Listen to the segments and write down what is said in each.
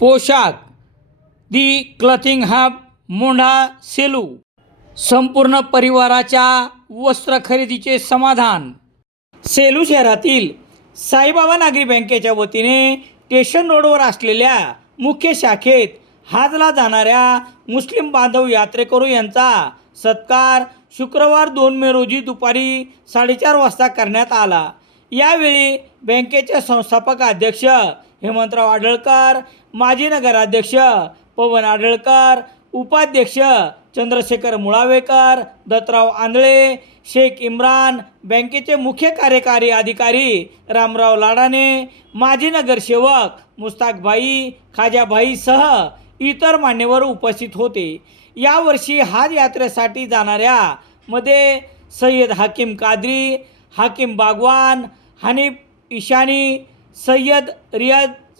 पोशाख. The clothing hub Mondha Selu. संपूर्ण परिवाराच्या वस्त्र खरेदीचे समाधान. सेलू शहरातील साईबाबा नागरी बँकेच्या वतीने स्टेशन रोडवर असलेल्या मुख्य शाखेत हाजला जाणाऱ्या मुस्लिम बांधव यात्रेकरू यांचा सत्कार शुक्रवार दोन मे रोजी दुपारी साडेचार वाजता करण्यात आला. यावेळी बँकेचे संस्थापक अध्यक्ष हेमंतराव आडळकर माजी नगराध्यक्ष पवन आडळकर उपाध्यक्ष चंद्रशेखर मुळावेकर दत्तराव आंधळे शेख इम्रान बँकेचे मुख्य कार्यकारी अधिकारी रामराव लाडाने माजी नगरसेवक मुस्ताकभाई खाजाभाईसह इतर मान्यवर उपस्थित होते. यावर्षी हाज यात्रेसाठी जाणाऱ्या मध्ये सय्यद हाकीम कादरी हाकीम बागवान हनीफ इशानी सय्यद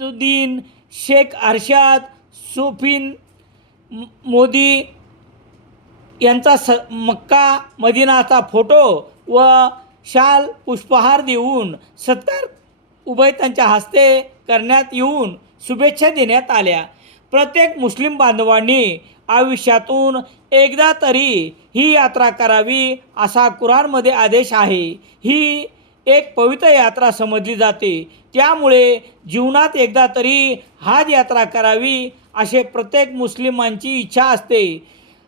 रियाजुद्दीन शेख आरशाद सुफिन मोदी यांचा स मक्का मदिनाचा फोटो व शाल पुष्पहार देऊन सत्कार उभयतांच्या हस्ते करण्यात येऊन शुभेच्छा देण्यात आल्या. प्रत्येक मुस्लिम बांधवांनी आयुष्यातून एकदा तरी ही यात्रा करावी असा कुराणमध्ये आदेश आहे. ही एक पवित्र यात्रा समजली जाते. त्यामुळे जीवनात एकदा तरी हाज यात्रा करावी असे प्रत्येक मुस्लिमांची इच्छा असते.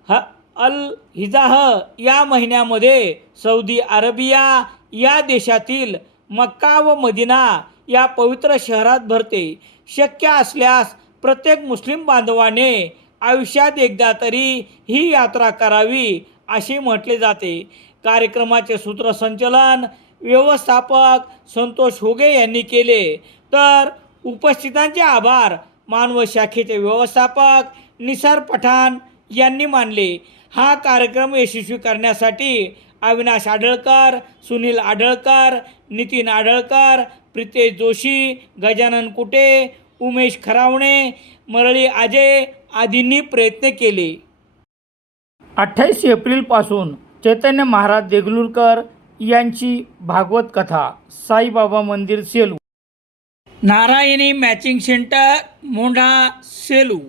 ह अल हिजाह या महिन्यामध्ये सौदी अरेबिया या देशातील मक्का व मदिना या पवित्र शहरात भरते. शक्य असल्यास प्रत्येक मुस्लिम बांधवाने आयुष्यात एकदा तरी ही यात्रा करावी असे म्हटले जाते. कार्यक्रमाचे सूत्रसंचलन व्यवस्थापक संतोष होगे यांनी केले. तर उपस्थितांचे आभार. मानव शाखेचे व्यवस्थापक निसार पठाण यांनी मानले. हा कार्यक्रम यशस्वी करण्यासाठी अविनाश आडळकर सुनील आडळकर नितीन आडळकर प्रितेश जोशी गजानन कुटे उमेश खरावणे मरळी अजय आदींनी प्रयत्न केले. अठ्ठावीस एप्रिलपासून चैतन्य महाराज देगलूरकर यांची भागवत कथा साईबाबा मंदिर Selu. Narayani matching centre Mondha Selu.